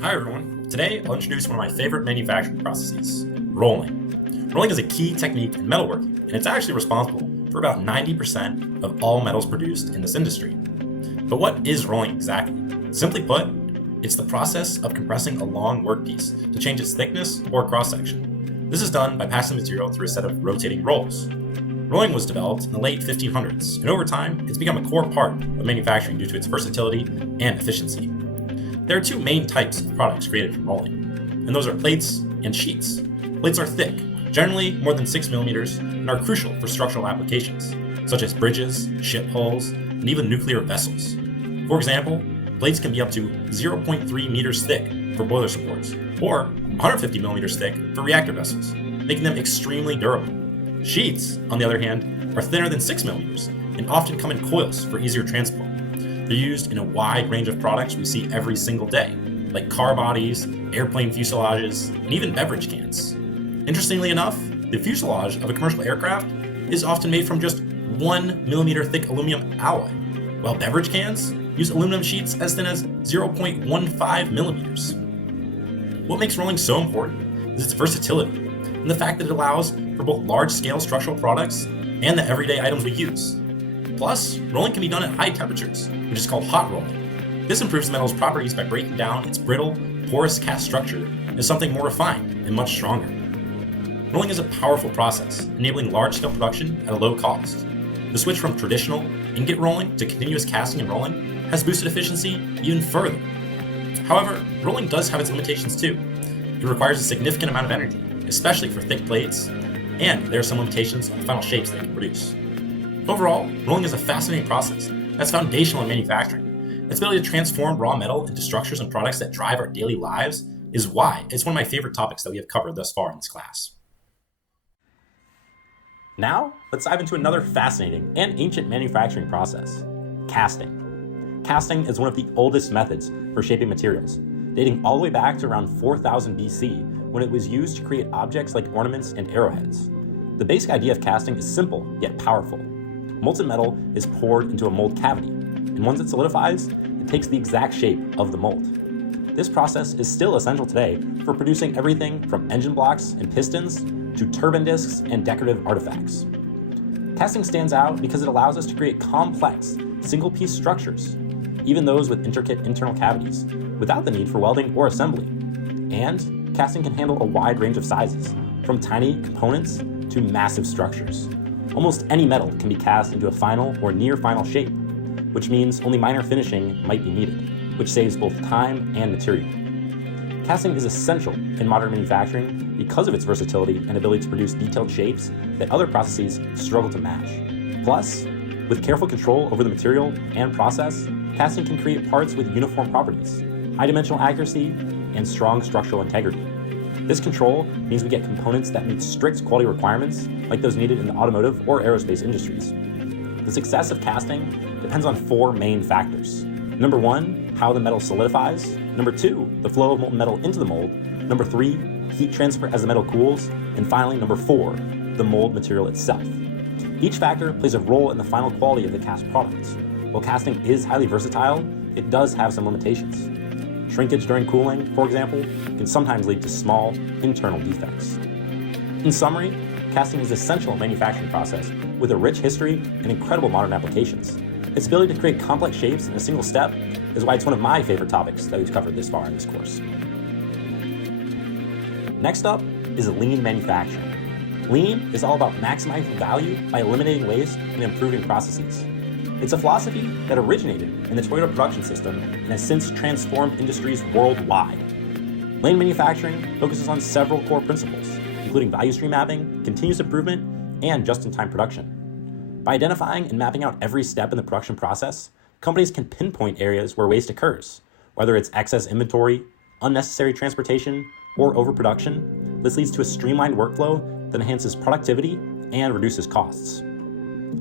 Hi everyone. Today I'll introduce one of my favorite manufacturing processes, rolling. Rolling is a key technique in metalworking, and it's actually responsible for about 90% of all metals produced in this industry. But what is rolling exactly? Simply put, it's the process of compressing a long workpiece to change its thickness or cross-section. This is done by passing the material through a set of rotating rolls. Rolling was developed in the late 1500s, and over time, it's become a core part of manufacturing due to its versatility and efficiency. There are two main types of products created from rolling, and those are plates and sheets. Plates are thick, generally more than 6 millimeters, and are crucial for structural applications, such as bridges, ship hulls, and even nuclear vessels. For example, plates can be up to 0.3 meters thick for boiler supports, or 150 millimeters thick for reactor vessels, making them extremely durable. Sheets, on the other hand, are thinner than 6 millimeters and often come in coils for easier transport. They're used in a wide range of products we see every single day, like car bodies, airplane fuselages, and even beverage cans. Interestingly enough, the fuselage of a commercial aircraft is often made from just 1 millimeter thick aluminum alloy, while beverage cans use aluminum sheets as thin as 0.15 millimeters. What makes rolling so important is its versatility and the fact that it allows for both large-scale structural products and the everyday items we use. Plus, rolling can be done at high temperatures, which is called hot rolling. This improves the metal's properties by breaking down its brittle, porous cast structure into something more refined and much stronger. Rolling is a powerful process, enabling large-scale production at a low cost. The switch from traditional ingot rolling to continuous casting and rolling has boosted efficiency even further. However, rolling does have its limitations too. It requires a significant amount of energy, especially for thick plates, and there are some limitations on the final shapes that it can produce. Overall, rolling is a fascinating process that's foundational in manufacturing. Its ability to transform raw metal into structures and products that drive our daily lives is why it's one of my favorite topics that we have covered thus far in this class. Now, let's dive into another fascinating and ancient manufacturing process, casting. Casting is one of the oldest methods for shaping materials, dating all the way back to around 4000 BC, when it was used to create objects like ornaments and arrowheads. The basic idea of casting is simple yet powerful. Molten metal is poured into a mold cavity, and once it solidifies, it takes the exact shape of the mold. This process is still essential today for producing everything from engine blocks and pistons to turbine discs and decorative artifacts. Casting stands out because it allows us to create complex, single-piece structures, even those with intricate internal cavities, without the need for welding or assembly. And casting can handle a wide range of sizes, from tiny components to massive structures. Almost any metal can be cast into a final or near final shape, which means only minor finishing might be needed, which saves both time and material. Casting is essential in modern manufacturing because of its versatility and ability to produce detailed shapes that other processes struggle to match. Plus, with careful control over the material and process, casting can create parts with uniform properties, high dimensional accuracy, and strong structural integrity. This control means we get components that meet strict quality requirements like those needed in the automotive or aerospace industries. The success of casting depends on 4 main factors. Number 1, how the metal solidifies. Number 2, the flow of molten metal into the mold. Number 3, heat transfer as the metal cools. And finally, number 4, the mold material itself. Each factor plays a role in the final quality of the cast product. While casting is highly versatile, it does have some limitations. Shrinkage during cooling, for example, can sometimes lead to small internal defects. In summary, casting is an essential manufacturing process with a rich history and incredible modern applications. Its ability to create complex shapes in a single step is why it's one of my favorite topics that we've covered this far in this course. Next up is lean manufacturing. Lean is all about maximizing value by eliminating waste and improving processes. It's a philosophy that originated in the Toyota production system and has since transformed industries worldwide. Lean manufacturing focuses on several core principles, including value stream mapping, continuous improvement, and just-in-time production. By identifying and mapping out every step in the production process, companies can pinpoint areas where waste occurs, whether it's excess inventory, unnecessary transportation, or overproduction. This leads to a streamlined workflow that enhances productivity and reduces costs.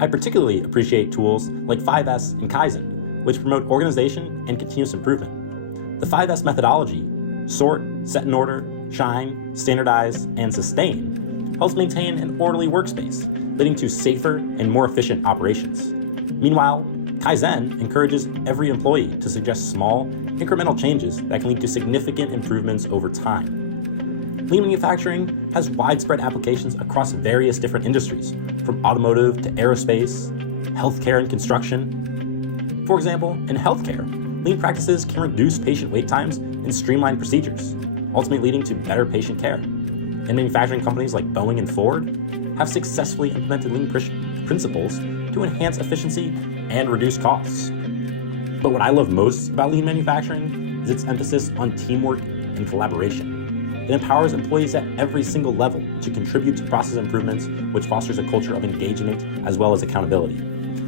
I particularly appreciate tools like 5S and Kaizen, which promote organization and continuous improvement. The 5S methodology, sort, set in order, shine, standardize, and sustain, helps maintain an orderly workspace, leading to safer and more efficient operations. Meanwhile, Kaizen encourages every employee to suggest small, incremental changes that can lead to significant improvements over time. Lean manufacturing has widespread applications across various different industries, from automotive to aerospace, healthcare, and construction. For example, in healthcare, lean practices can reduce patient wait times and streamline procedures, ultimately leading to better patient care. And manufacturing companies like Boeing and Ford have successfully implemented lean principles to enhance efficiency and reduce costs. But what I love most about lean manufacturing is its emphasis on teamwork and collaboration. It empowers employees at every single level to contribute to process improvements, which fosters a culture of engagement as well as accountability.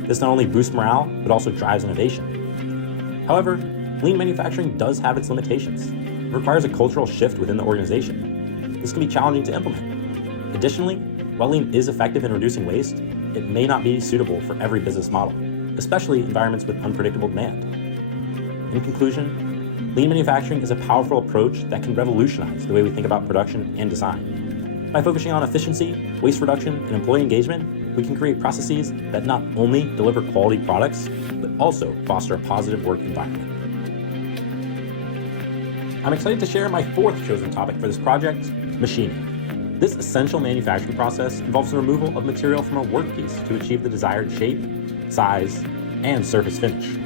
This not only boosts morale, but also drives innovation. However, lean manufacturing does have its limitations. It requires a cultural shift within the organization. This can be challenging to implement. Additionally, while lean is effective in reducing waste, it may not be suitable for every business model, especially environments with unpredictable demand. In conclusion, lean manufacturing is a powerful approach that can revolutionize the way we think about production and design. By focusing on efficiency, waste reduction, and employee engagement, we can create processes that not only deliver quality products, but also foster a positive work environment. I'm excited to share my fourth chosen topic for this project, machining. This essential manufacturing process involves the removal of material from a workpiece to achieve the desired shape, size, and surface finish.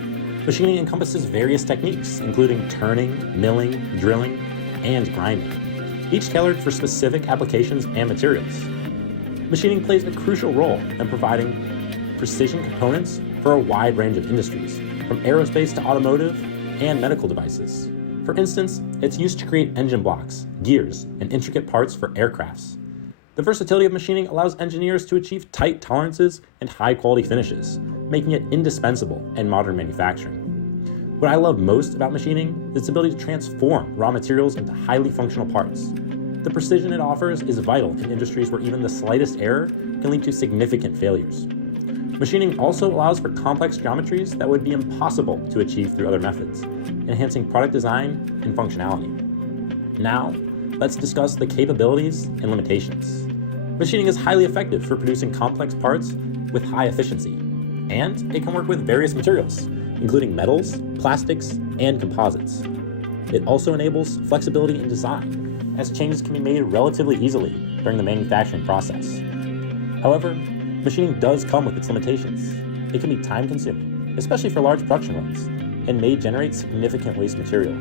Machining encompasses various techniques, including turning, milling, drilling, and grinding, each tailored for specific applications and materials. Machining plays a crucial role in providing precision components for a wide range of industries, from aerospace to automotive and medical devices. For instance, it's used to create engine blocks, gears, and intricate parts for aircrafts. The versatility of machining allows engineers to achieve tight tolerances and high-quality finishes, making it indispensable in modern manufacturing. What I love most about machining is its ability to transform raw materials into highly functional parts. The precision it offers is vital in industries where even the slightest error can lead to significant failures. Machining also allows for complex geometries that would be impossible to achieve through other methods, enhancing product design and functionality. Now, let's discuss the capabilities and limitations. Machining is highly effective for producing complex parts with high efficiency, and it can work with various materials, including metals, plastics, and composites. It also enables flexibility in design, as changes can be made relatively easily during the manufacturing process. However, machining does come with its limitations. It can be time-consuming, especially for large production runs, and may generate significant waste material.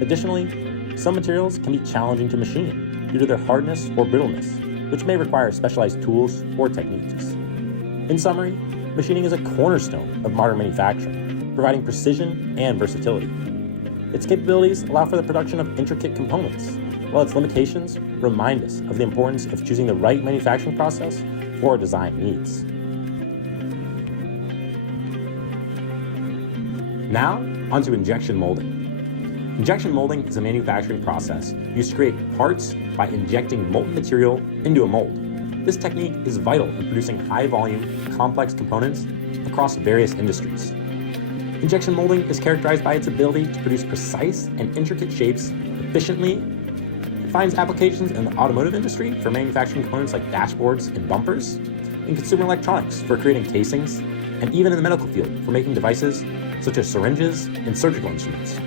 Additionally, some materials can be challenging to machine due to their hardness or brittleness, which may require specialized tools or techniques. In summary, machining is a cornerstone of modern manufacturing, providing precision and versatility. Its capabilities allow for the production of intricate components, while its limitations remind us of the importance of choosing the right manufacturing process for our design needs. Now, onto injection molding. Injection molding is a manufacturing process used to create parts by injecting molten material into a mold. This technique is vital in producing high-volume, complex components across various industries. Injection molding is characterized by its ability to produce precise and intricate shapes efficiently. It finds applications in the automotive industry for manufacturing components like dashboards and bumpers, in consumer electronics for creating casings, and even in the medical field for making devices such as syringes and surgical instruments.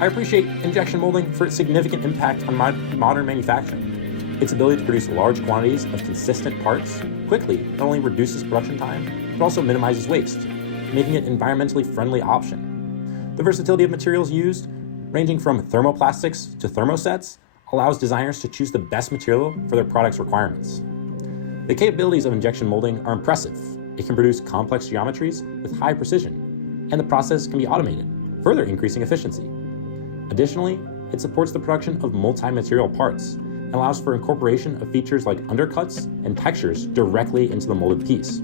I appreciate injection molding for its significant impact on modern manufacturing. Its ability to produce large quantities of consistent parts quickly not only reduces production time, but also minimizes waste, making it an environmentally friendly option. The versatility of materials used, ranging from thermoplastics to thermosets, allows designers to choose the best material for their product's requirements. The capabilities of injection molding are impressive. It can produce complex geometries with high precision, and the process can be automated, further increasing efficiency. Additionally, it supports the production of multi-material parts and allows for incorporation of features like undercuts and textures directly into the molded piece.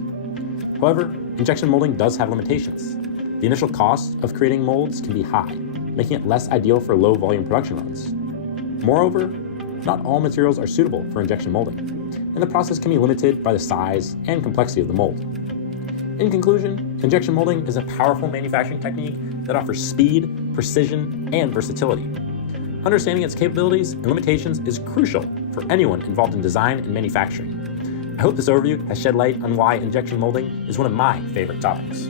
However, injection molding does have limitations. The initial cost of creating molds can be high, making it less ideal for low-volume production runs. Moreover, not all materials are suitable for injection molding, and the process can be limited by the size and complexity of the mold. In conclusion, injection molding is a powerful manufacturing technique that offers speed, precision, and versatility. Understanding its capabilities and limitations is crucial for anyone involved in design and manufacturing. I hope this overview has shed light on why injection molding is one of my favorite topics.